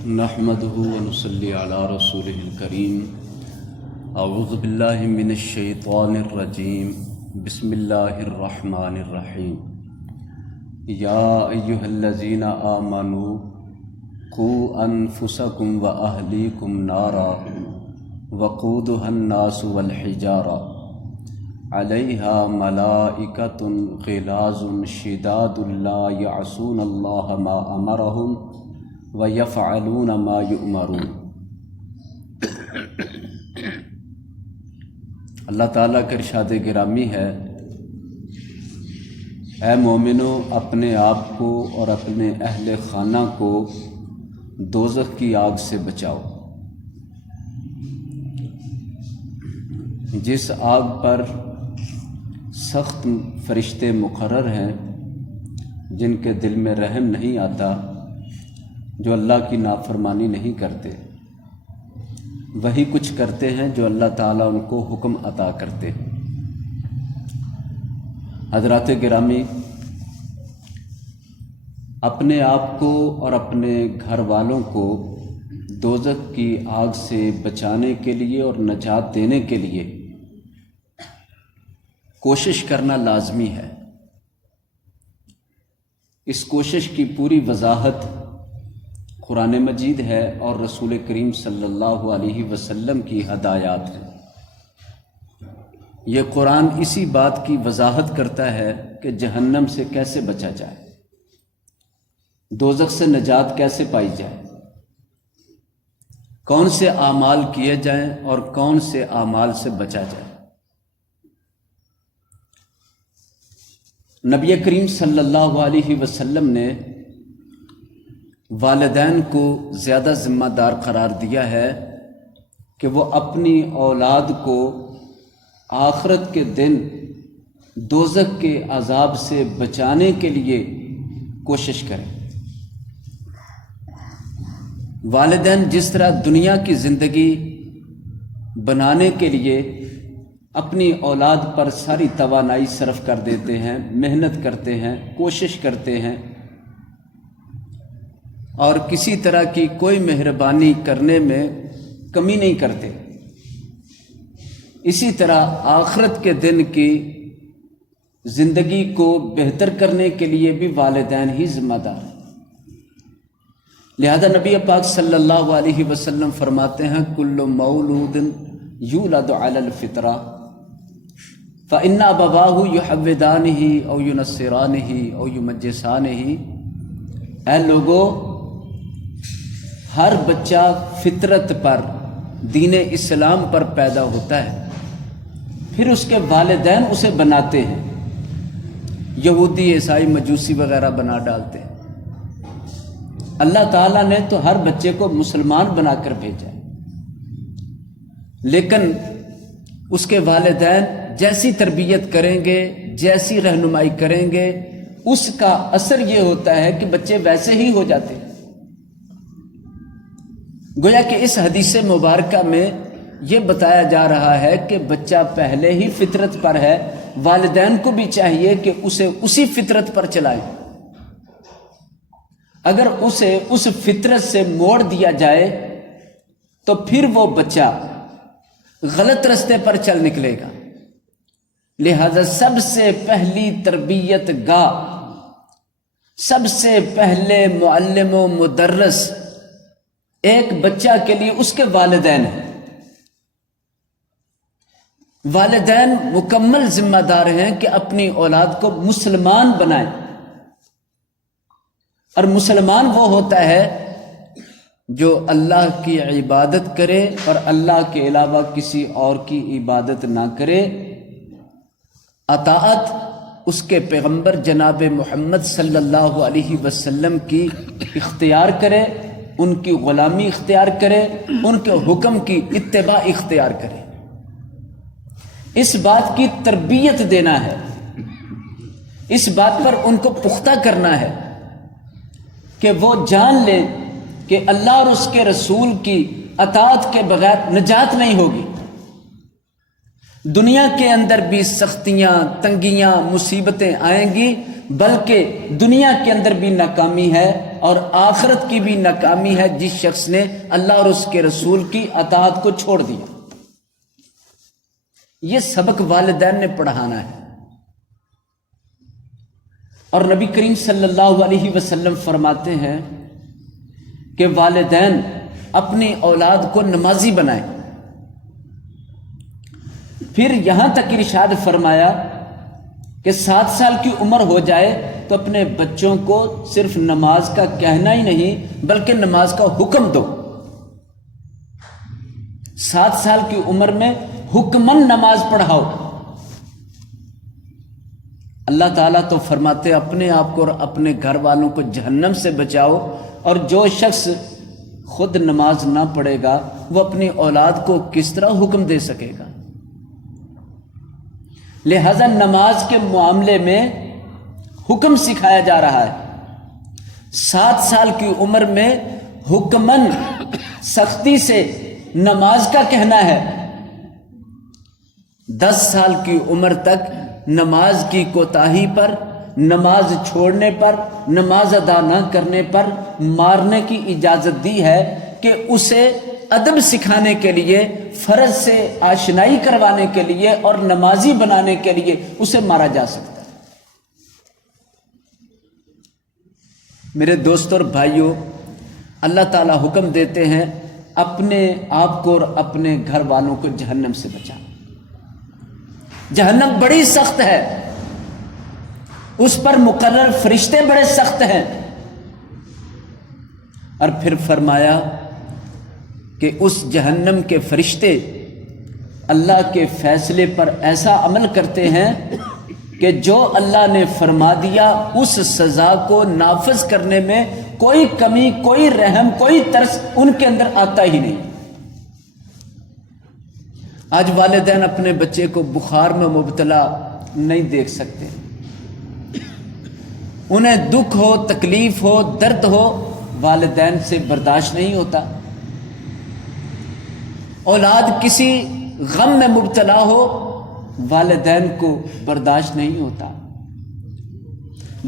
نحمده ونصلي على رسوله الكريم اعوذ باللہ من الشیطان الرجیم بسم اللہ الرحمن الرحیم یا ایہا الذین آمنوا قوا انفسکم واہلیکم نارا وقودها الناس والحجارہ علیہا ملائکۃ غلاظ شداد لا یعصون اللہ ما امرہم وَيَفْعَلُونَ مَا يُؤْمَرُونَ۔ اللہ تعالیٰ کا ارشاد گرامی ہے، اے مومنو اپنے آپ کو اور اپنے اہل خانہ کو دوزخ کی آگ سے بچاؤ، جس آگ پر سخت فرشتے مقرر ہیں جن کے دل میں رحم نہیں آتا، جو اللہ کی نافرمانی نہیں کرتے، وہی کچھ کرتے ہیں جو اللہ تعالیٰ ان کو حکم عطا کرتے ہیں۔ حضرات گرامی، اپنے آپ کو اور اپنے گھر والوں کو دوزخ کی آگ سے بچانے کے لیے اور نجات دینے کے لیے کوشش کرنا لازمی ہے۔ اس کوشش کی پوری وضاحت قرآن مجید ہے اور رسول کریم صلی اللہ علیہ وسلم کی ہدایات ہیں۔ یہ قرآن اسی بات کی وضاحت کرتا ہے کہ جہنم سے کیسے بچا جائے، دوزخ سے نجات کیسے پائی جائے، کون سے اعمال کیے جائیں اور کون سے اعمال سے بچا جائے۔ نبی کریم صلی اللہ علیہ وسلم نے والدین کو زیادہ ذمہ دار قرار دیا ہے کہ وہ اپنی اولاد کو آخرت کے دن دوزخ کے عذاب سے بچانے کے لیے کوشش کریں۔ والدین جس طرح دنیا کی زندگی بنانے کے لیے اپنی اولاد پر ساری توانائی صرف کر دیتے ہیں، محنت کرتے ہیں، کوشش کرتے ہیں اور کسی طرح کی کوئی مہربانی کرنے میں کمی نہیں کرتے، اسی طرح آخرت کے دن کی زندگی کو بہتر کرنے کے لیے بھی والدین ہی ذمہ دار ہیں۔ لہذا نبی پاک صلی اللہ علیہ وسلم فرماتے ہیں، کل مولود یولد علی الفطرہ فإن أبواہ یحودانہ او ینصرانہ او یمجسانہ۔ اے لوگو، ہر بچہ فطرت پر، دین اسلام پر پیدا ہوتا ہے، پھر اس کے والدین اسے بناتے ہیں، یہودی، عیسائی، مجوسی وغیرہ بنا ڈالتے ہیں۔ اللہ تعالیٰ نے تو ہر بچے کو مسلمان بنا کر بھیجا ہے، لیکن اس کے والدین جیسی تربیت کریں گے، جیسی رہنمائی کریں گے، اس کا اثر یہ ہوتا ہے کہ بچے ویسے ہی ہو جاتے ہیں۔ گویا کہ اس حدیث مبارکہ میں یہ بتایا جا رہا ہے کہ بچہ پہلے ہی فطرت پر ہے، والدین کو بھی چاہیے کہ اسے اسی فطرت پر چلائیں۔ اگر اسے اس فطرت سے موڑ دیا جائے تو پھر وہ بچہ غلط رستے پر چل نکلے گا۔ لہذا سب سے پہلی تربیت گاہ، سب سے پہلے معلم و مدرس ایک بچہ کے لیے اس کے والدین ہیں۔ والدین مکمل ذمہ دار ہیں کہ اپنی اولاد کو مسلمان بنائیں، اور مسلمان وہ ہوتا ہے جو اللہ کی عبادت کرے اور اللہ کے علاوہ کسی اور کی عبادت نہ کرے، اطاعت اس کے پیغمبر جناب محمد صلی اللہ علیہ وسلم کی اختیار کرے، ان کی غلامی اختیار کرے، ان کے حکم کی اتباع اختیار کرے۔ اس بات کی تربیت دینا ہے، اس بات پر ان کو پختہ کرنا ہے کہ وہ جان لیں کہ اللہ اور اس کے رسول کی اطاعت کے بغیر نجات نہیں ہوگی۔ دنیا کے اندر بھی سختیاں، تنگیاں، مصیبتیں آئیں گی، بلکہ دنیا کے اندر بھی ناکامی ہے، اور آخرت کی بھی ناکامی ہے جس شخص نے اللہ اور اس کے رسول کی اطاعت کو چھوڑ دیا۔ یہ سبق والدین نے پڑھانا ہے۔ اور نبی کریم صلی اللہ علیہ وسلم فرماتے ہیں کہ والدین اپنی اولاد کو نمازی بنائیں۔ پھر یہاں تک ارشاد فرمایا کہ 7 سال کی عمر ہو جائے تو اپنے بچوں کو صرف نماز کا کہنا ہی نہیں بلکہ نماز کا حکم دو۔ 7 سال کی عمر میں حکمن نماز پڑھاؤ۔ اللہ تعالیٰ تو فرماتے اپنے آپ کو اور اپنے گھر والوں کو جہنم سے بچاؤ، اور جو شخص خود نماز نہ پڑھے گا وہ اپنی اولاد کو کس طرح حکم دے سکے گا؟ لہذا نماز کے معاملے میں حکم سکھایا جا رہا ہے۔ 7 سال کی عمر میں حکمن سختی سے نماز کا کہنا ہے، 10 سال کی عمر تک نماز کی کوتاہی پر، نماز چھوڑنے پر، نماز ادا نہ کرنے پر مارنے کی اجازت دی ہے کہ اسے ادب سکھانے کے لیے، فرض سے آشنائی کروانے کے لیے اور نمازی بنانے کے لیے اسے مارا جا سکتا ہے۔ میرے دوستوں اور بھائیوں، اللہ تعالیٰ حکم دیتے ہیں اپنے آپ کو اور اپنے گھر والوں کو جہنم سے بچاؤ۔ جہنم بڑی سخت ہے، اس پر مقرر فرشتے بڑے سخت ہیں۔ اور پھر فرمایا کہ اس جہنم کے فرشتے اللہ کے فیصلے پر ایسا عمل کرتے ہیں کہ جو اللہ نے فرما دیا اس سزا کو نافذ کرنے میں کوئی کمی، کوئی رحم، کوئی ترس ان کے اندر آتا ہی نہیں۔ آج والدین اپنے بچے کو بخار میں مبتلا نہیں دیکھ سکتے، انہیں دکھ ہو، تکلیف ہو، درد ہو، والدین سے برداشت نہیں ہوتا۔ اولاد کسی غم میں مبتلا ہو، والدین کو برداشت نہیں ہوتا۔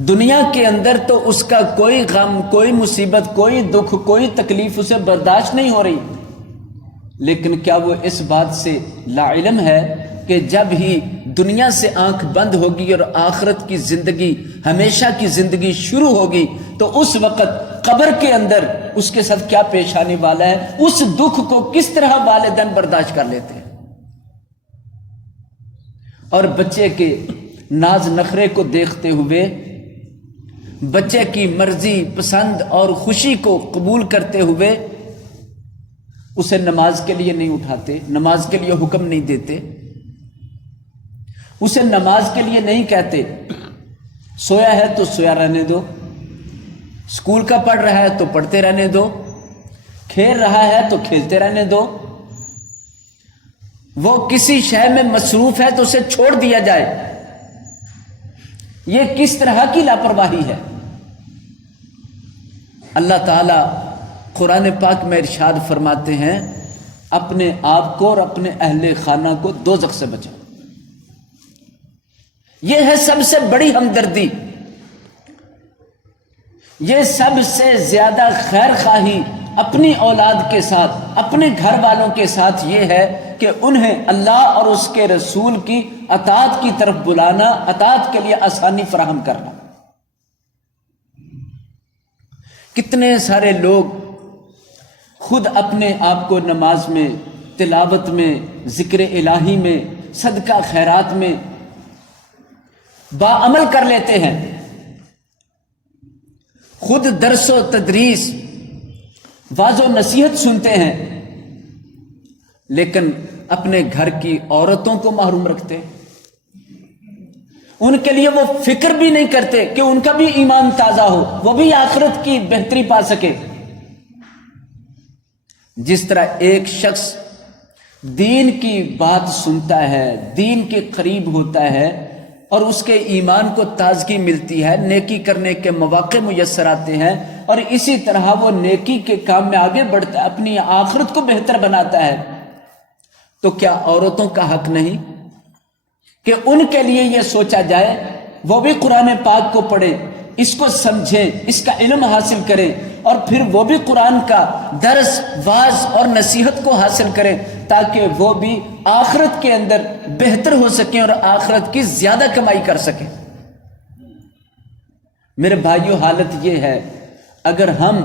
دنیا کے اندر تو اس کا کوئی غم، کوئی مصیبت، کوئی دکھ، کوئی تکلیف اسے برداشت نہیں ہو رہی، لیکن کیا وہ اس بات سے لا علم ہے کہ جب ہی دنیا سے آنکھ بند ہوگی اور آخرت کی زندگی، ہمیشہ کی زندگی شروع ہوگی تو اس وقت قبر کے اندر اس کے ساتھ کیا پیش آنے والا ہے، اس دکھ کو کس طرح والدین برداشت کر لیتے ہیں۔ اور بچے کے ناز نخرے کو دیکھتے ہوئے، بچے کی مرضی، پسند اور خوشی کو قبول کرتے ہوئے اسے نماز کے لیے نہیں اٹھاتے، نماز کے لیے حکم نہیں دیتے، اسے نماز کے لیے نہیں کہتے سویا ہے تو سویا رہنے دو، اسکول کا پڑھ رہا ہے تو پڑھتے رہنے دو، کھیل رہا ہے تو کھیلتے رہنے دو، وہ کسی شے میں مصروف ہے تو اسے چھوڑ دیا جائے۔ یہ کس طرح کی لاپرواہی ہے؟ اللہ تعالی قرآن پاک میں ارشاد فرماتے ہیں اپنے آپ کو اور اپنے اہل خانہ کو دوزخ سے بچاؤ۔ یہ ہے سب سے بڑی ہمدردی، یہ سب سے زیادہ خیر خواہی اپنی اولاد کے ساتھ، اپنے گھر والوں کے ساتھ یہ ہے کہ انہیں اللہ اور اس کے رسول کی اطاعت کی طرف بلانا، اطاعت کے لیے آسانی فراہم کرنا۔ کتنے سارے لوگ خود اپنے آپ کو نماز میں، تلاوت میں، ذکر الہی میں، صدقہ خیرات میں باعمل کر لیتے ہیں، خود درس و تدریس، واعظ و نصیحت سنتے ہیں، لیکن اپنے گھر کی عورتوں کو محروم رکھتے ہیں۔ ان کے لیے وہ فکر بھی نہیں کرتے کہ ان کا بھی ایمان تازہ ہو، وہ بھی آخرت کی بہتری پا سکے۔ جس طرح ایک شخص دین کی بات سنتا ہے، دین کے قریب ہوتا ہے اور اس کے ایمان کو تازگی ملتی ہے، نیکی کرنے کے مواقع میسر آتے ہیں، اور اسی طرح وہ نیکی کے کام میں آگے بڑھتا ہے، اپنی آخرت کو بہتر بناتا ہے، تو کیا عورتوں کا حق نہیں کہ ان کے لیے یہ سوچا جائے وہ بھی قرآن پاک کو پڑھے، اس کو سمجھیں، اس کا علم حاصل کریں، اور پھر وہ بھی قرآن کا درس، واعظ اور نصیحت کو حاصل کریں تاکہ وہ بھی آخرت کے اندر بہتر ہو سکیں اور آخرت کی زیادہ کمائی کر سکیں۔ میرے بھائیوں، حالت یہ ہے اگر ہم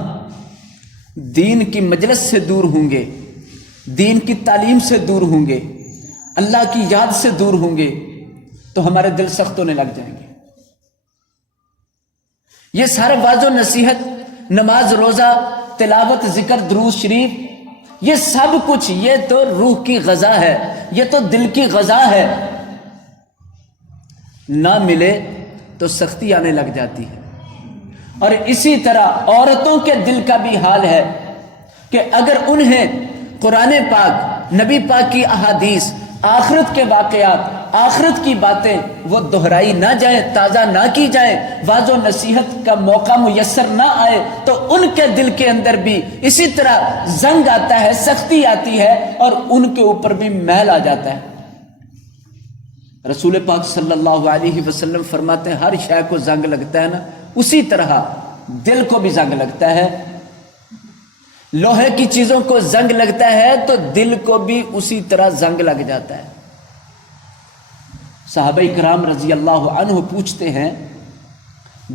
دین کی مجلس سے دور ہوں گے، دین کی تعلیم سے دور ہوں گے، اللہ کی یاد سے دور ہوں گے تو ہمارے دل سخت ہونے لگ جائیں گے۔ یہ سارے واعظ و نصیحت، نماز، روزہ، تلاوت، ذکر، درود شریف، یہ سب کچھ یہ تو روح کی غذا ہے، یہ تو دل کی غذا ہے۔ نہ ملے تو سختی آنے لگ جاتی ہے۔ اور اسی طرح عورتوں کے دل کا بھی حال ہے کہ اگر انہیں قرآن پاک، نبی پاک کی احادیث، آخرت کے واقعات، آخرت کی باتیں وہ دہرائی نہ جائیں، تازہ نہ کی جائیں، واعظ و نصیحت کا موقع میسر نہ آئے تو ان کے دل کے اندر بھی اسی طرح زنگ آتا ہے، سختی آتی ہے اور ان کے اوپر بھی میل آ جاتا ہے۔ رسول پاک صلی اللہ علیہ وسلم فرماتے ہیں ہر شے کو زنگ لگتا ہے نا، اسی طرح دل کو بھی زنگ لگتا ہے۔ لوہے کی چیزوں کو زنگ لگتا ہے تو دل کو بھی اسی طرح زنگ لگ جاتا ہے۔ صحابہ کرام رضی اللہ عنہ پوچھتے ہیں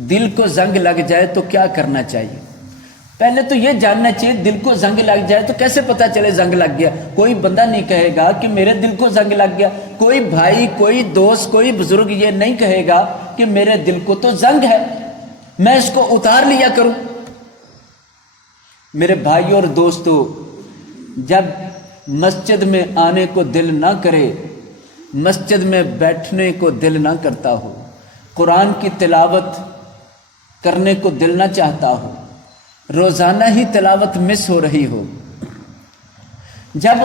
دل کو زنگ لگ جائے تو کیا کرنا چاہیے؟ پہلے تو یہ جاننا چاہیے دل کو زنگ لگ جائے تو کیسے پتا چلے زنگ لگ گیا؟ کوئی بندہ نہیں کہے گا کہ میرے دل کو زنگ لگ گیا، کوئی بھائی، کوئی دوست، کوئی بزرگ یہ نہیں کہے گا کہ میرے دل کو تو زنگ ہے، میں اس کو اتار لیا کروں۔ میرے بھائیوں اور دوستو، جب مسجد میں آنے کو دل نہ کرے، مسجد میں بیٹھنے کو دل نہ کرتا ہو، قرآن کی تلاوت کرنے کو دل نہ چاہتا ہو، روزانہ ہی تلاوت مس ہو رہی ہو، جب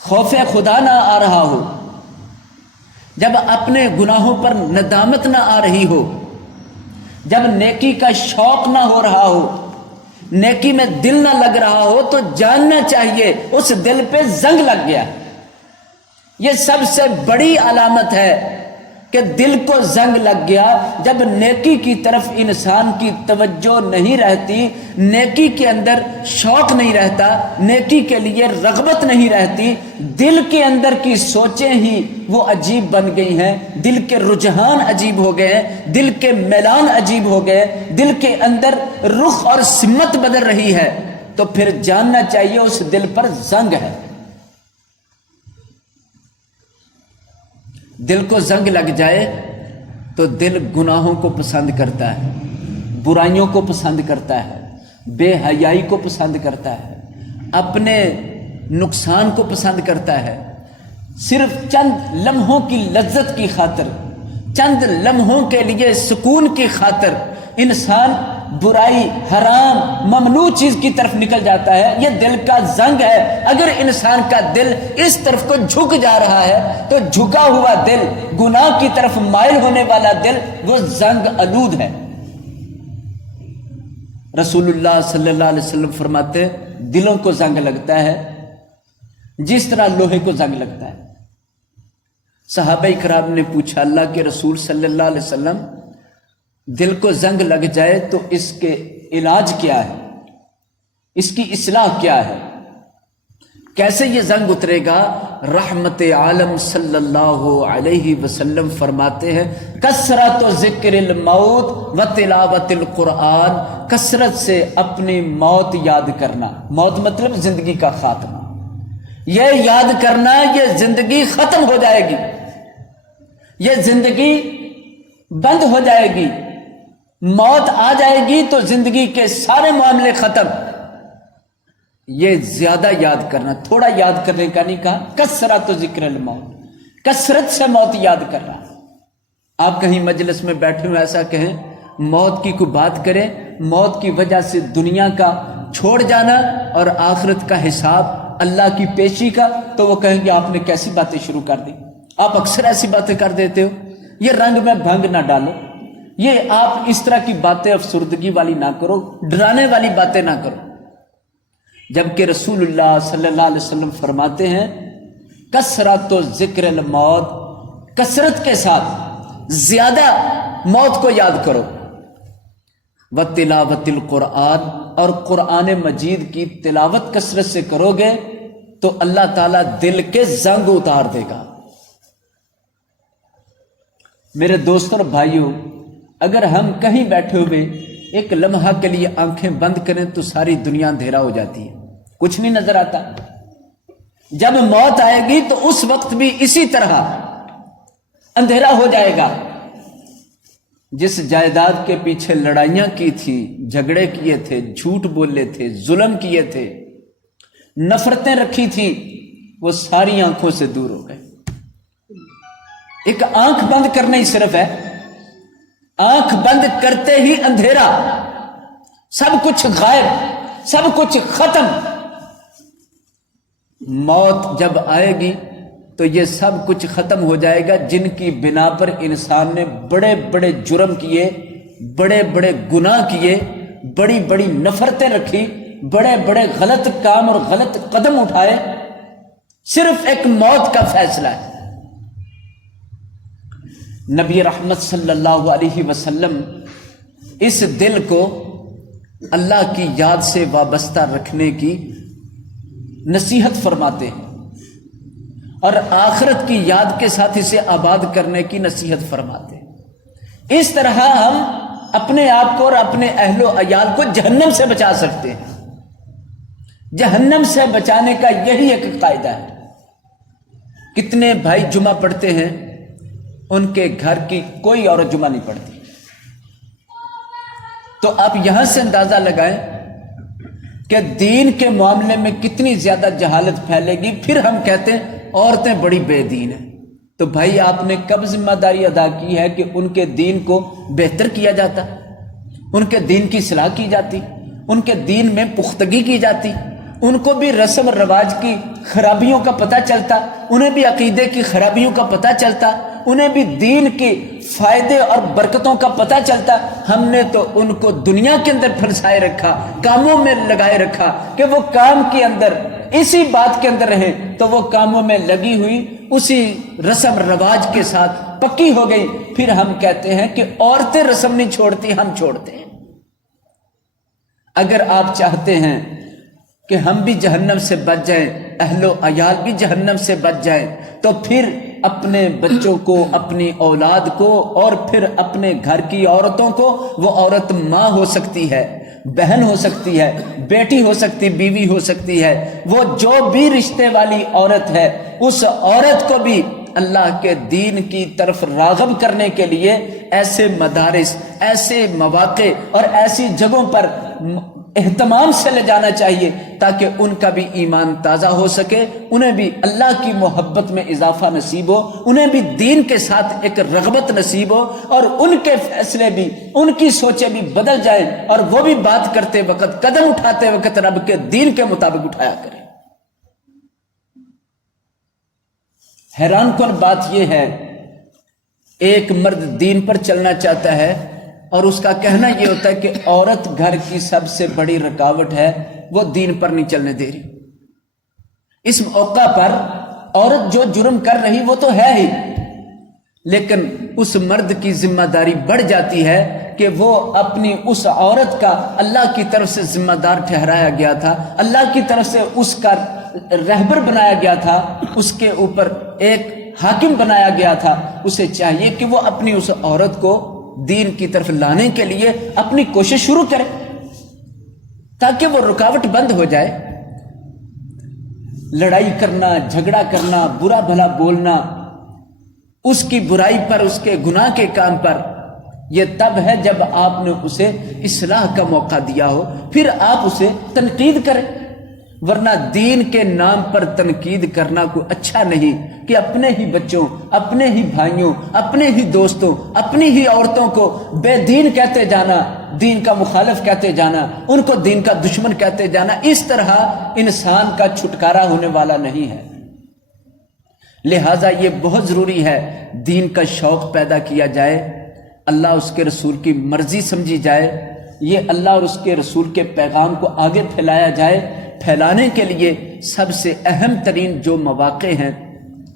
خوف خدا نہ آ رہا ہو، جب اپنے گناہوں پر ندامت نہ آ رہی ہو، جب نیکی کا شوق نہ ہو رہا ہو، نیکی میں دل نہ لگ رہا ہو، تو جاننا چاہیے اس دل پہ زنگ لگ گیا۔ یہ سب سے بڑی علامت ہے کہ دل کو زنگ لگ گیا جب نیکی کی طرف انسان کی توجہ نہیں رہتی، نیکی کے اندر شوق نہیں رہتا، نیکی کے لیے رغبت نہیں رہتی، دل کے اندر کی سوچیں ہی وہ عجیب بن گئی ہیں، دل کے رجحان عجیب ہو گئے ہیں، دل کے میلان عجیب ہو گئے، دل کے اندر رخ اور سمت بدل رہی ہے، تو پھر جاننا چاہیے اس دل پر زنگ ہے۔ دل کو زنگ لگ جائے تو دل گناہوں کو پسند کرتا ہے، برائیوں کو پسند کرتا ہے، بے حیائی کو پسند کرتا ہے، اپنے نقصان کو پسند کرتا ہے۔ صرف چند لمحوں کی لذت کی خاطر، چند لمحوں کے لیے سکون کی خاطر انسان برائی، حرام، ممنوع چیز کی طرف نکل جاتا ہے۔ یہ دل کا زنگ ہے۔ اگر انسان کا دل اس طرف کو جھک جا رہا ہے تو جھکا ہوا دل، گناہ کی طرف مائل ہونے والا دل، وہ زنگ آلود ہے۔ رسول اللہ صلی اللہ علیہ وسلم فرماتے ہیں دلوں کو زنگ لگتا ہے جس طرح لوہے کو زنگ لگتا ہے۔ صحابہ کرام نے پوچھا اللہ کے رسول صلی اللہ علیہ وسلم، دل کو زنگ لگ جائے تو اس کے علاج کیا ہے، اس کی اصلاح کیا ہے، کیسے یہ زنگ اترے گا؟ رحمت عالم صلی اللہ علیہ وسلم فرماتے ہیں کثرت ذکر الموت و تلاوت القرآن، کثرت سے اپنی موت یاد کرنا، موت مطلب زندگی کا خاتمہ، یہ یاد کرنا یہ زندگی ختم ہو جائے گی، یہ زندگی بند ہو جائے گی، موت آ جائے گی تو زندگی کے سارے معاملے ختم۔ یہ زیادہ یاد کرنا، تھوڑا یاد کرنے کا نہیں کہا، کثرت ذکر الموت، کثرت سے موت یاد کرنا۔ آپ کہیں مجلس میں بیٹھے ہوئے ایسا کہیں، موت کی کوئی بات کریں، موت کی وجہ سے دنیا کا چھوڑ جانا اور آخرت کا حساب، اللہ کی پیشی کا، تو وہ کہیں گے آپ نے کیسی باتیں شروع کر دی، آپ اکثر ایسی باتیں کر دیتے ہو، یہ رنگ میں بھنگ نہ ڈالو، یہ آپ اس طرح کی باتیں افسردگی والی نہ کرو، ڈرانے والی باتیں نہ کرو۔ جبکہ رسول اللہ صلی اللہ علیہ وسلم فرماتے ہیں کثرت ذکر الموت، کثرت کے ساتھ زیادہ موت کو یاد کرو، و تلاوت القرآن، اور قرآن مجید کی تلاوت کثرت سے کرو گے تو اللہ تعالیٰ دل کے زنگ اتار دے گا۔ میرے دوستوں اور بھائیوں، اگر ہم کہیں بیٹھے ہوئے ایک لمحہ کے لیے آنکھیں بند کریں تو ساری دنیا اندھیرا ہو جاتی ہے، کچھ نہیں نظر آتا۔ جب موت آئے گی تو اس وقت بھی اسی طرح اندھیرا ہو جائے گا۔ جس جائیداد کے پیچھے لڑائیاں کی تھی، جھگڑے کیے تھے، جھوٹ بولے تھے، ظلم کیے تھے، نفرتیں رکھی تھی، وہ ساری آنکھوں سے دور ہو گئے۔ ایک آنکھ بند کرنا ہی صرف ہے، آنکھ بند کرتے ہی اندھیرا، سب کچھ غائب، سب کچھ ختم۔ موت جب آئے گی تو یہ سب کچھ ختم ہو جائے گا جن کی بنا پر انسان نے بڑے بڑے جرم کیے، بڑے بڑے گناہ کیے، بڑی بڑی نفرتیں رکھی، بڑے بڑے غلط کام اور غلط قدم اٹھائے۔ صرف ایک موت کا فیصلہ ہے۔ نبی رحمت صلی اللہ علیہ وسلم اس دل کو اللہ کی یاد سے وابستہ رکھنے کی نصیحت فرماتے ہیں اور آخرت کی یاد کے ساتھ اسے آباد کرنے کی نصیحت فرماتے ہیں۔ اس طرح ہم اپنے آپ کو اور اپنے اہل و عیال کو جہنم سے بچا سکتے ہیں۔ جہنم سے بچانے کا یہی ایک قاعدہ ہے۔ کتنے بھائی جمعہ پڑھتے ہیں، ان کے گھر کی کوئی عورت جمعہ نہیں پڑھتی، تو آپ یہاں سے اندازہ لگائیں کہ دین کے معاملے میں کتنی زیادہ جہالت پھیلے گی۔ پھر ہم کہتے ہیں عورتیں بڑی بے دین ہیں، تو بھائی آپ نے کب ذمہ داری ادا کی ہے کہ ان کے دین کو بہتر کیا جاتا، ان کے دین کی اصلاح کی جاتی، ان کے دین میں پختگی کی جاتی، ان کو بھی رسم و رواج کی خرابیوں کا پتہ چلتا، انہیں بھی عقیدے کی خرابیوں کا پتہ چلتا، انہیں بھی دین کے فائدے اور برکتوں کا پتہ چلتا۔ ہم نے تو ان کو دنیا کے اندر پھنسائے رکھا، کاموں میں لگائے رکھا کہ وہ کام کے اندر اسی بات کے اندر رہیں، تو وہ کاموں میں لگی ہوئی اسی رسم رواج کے ساتھ پکی ہو گئی۔ پھر ہم کہتے ہیں کہ عورتیں رسم نہیں چھوڑتی، ہم چھوڑتے ہیں۔ اگر آپ چاہتے ہیں کہ ہم بھی جہنم سے بچ جائیں، اہل و عیال بھی جہنم سے بچ جائیں، تو پھر اپنے بچوں کو، اپنی اولاد کو، اور پھر اپنے گھر کی عورتوں کو، وہ عورت ماں ہو سکتی ہے، بہن ہو سکتی ہے، بیٹی ہو سکتی، بیوی ہو سکتی ہے، وہ جو بھی رشتے والی عورت ہے، اس عورت کو بھی اللہ کے دین کی طرف راغب کرنے کے لیے ایسے مدارس، ایسے مواقع اور ایسی جگہوں پر اہتمام سے لے جانا چاہیے تاکہ ان کا بھی ایمان تازہ ہو سکے، انہیں بھی اللہ کی محبت میں اضافہ نصیب ہو، انہیں بھی دین کے ساتھ ایک رغبت نصیب ہو، اور ان کے فیصلے بھی، ان کی سوچیں بھی بدل جائیں، اور وہ بھی بات کرتے وقت، قدم اٹھاتے وقت رب کے دین کے مطابق اٹھایا کریں۔ حیران کن بات یہ ہے، ایک مرد دین پر چلنا چاہتا ہے اور اس کا کہنا یہ ہوتا ہے کہ عورت گھر کی سب سے بڑی رکاوٹ ہے، وہ دین پر نہیں چلنے دے رہی۔ اس موقع پر عورت جو جرم کر رہی وہ تو ہے ہی، لیکن اس مرد کی ذمہ داری بڑھ جاتی ہے کہ وہ اپنی اس عورت کا اللہ کی طرف سے ذمہ دار ٹھہرایا گیا تھا، اللہ کی طرف سے اس کا رہبر بنایا گیا تھا، اس کے اوپر ایک حاکم بنایا گیا تھا۔ اسے چاہیے کہ وہ اپنی اس عورت کو دین کی طرف لانے کے لیے اپنی کوشش شروع کرے تاکہ وہ رکاوٹ بند ہو جائے۔ لڑائی کرنا، جھگڑا کرنا، برا بھلا بولنا، اس کی برائی پر، اس کے گناہ کے کام پر، یہ تب ہے جب آپ نے اسے اصلاح کا موقع دیا ہو، پھر آپ اسے تنقید کریں، ورنہ دین کے نام پر تنقید کرنا کوئی اچھا نہیں کہ اپنے ہی بچوں، اپنے ہی بھائیوں، اپنے ہی دوستوں، اپنی ہی عورتوں کو بے دین کہتے جانا، دین کا مخالف کہتے جانا، ان کو دین کا دشمن کہتے جانا، اس طرح انسان کا چھٹکارا ہونے والا نہیں ہے۔ لہٰذا یہ بہت ضروری ہے دین کا شوق پیدا کیا جائے، اللہ اس کے رسول کی مرضی سمجھی جائے، یہ اللہ اور اس کے رسول کے پیغام کو آگے پھیلایا جائے۔ پھیلانے کے لیے سب سے اہم ترین جو مواقع ہیں،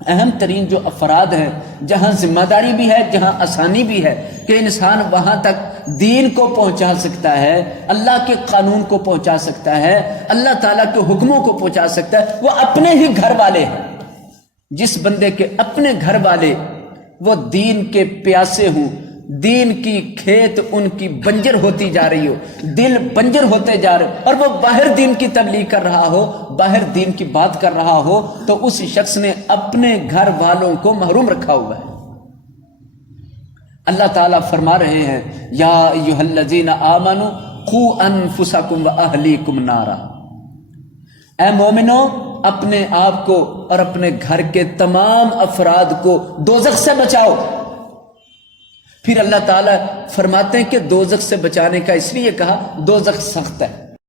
اہم ترین جو افراد ہیں، جہاں ذمہ داری بھی ہے، جہاں آسانی بھی ہے کہ انسان وہاں تک دین کو پہنچا سکتا ہے، اللہ کے قانون کو پہنچا سکتا ہے، اللہ تعالیٰ کے حکموں کو پہنچا سکتا ہے، وہ اپنے ہی گھر والے ہیں۔ جس بندے کے اپنے گھر والے وہ دین کے پیاسے ہوں، دین کی کھیت ان کی بنجر ہوتی جا رہی ہو، دل بنجر ہوتے جا رہے، اور وہ باہر دین کی تبلیغ کر رہا ہو، باہر دین کی بات کر رہا ہو، تو اس شخص نے اپنے گھر والوں کو محروم رکھا ہوا ہے۔ اللہ تعالیٰ فرما رہے ہیں یا ایھا الذین آمنوا قوا انفسکم واہلیکم نارا، اے مومنو اپنے آپ کو اور اپنے گھر کے تمام افراد کو دوزخ سے بچاؤ۔ پھر اللہ تعالیٰ فرماتے ہیں کہ دوزخ سے بچانے کا اس لیے کہا، دوزخ سخت ہے،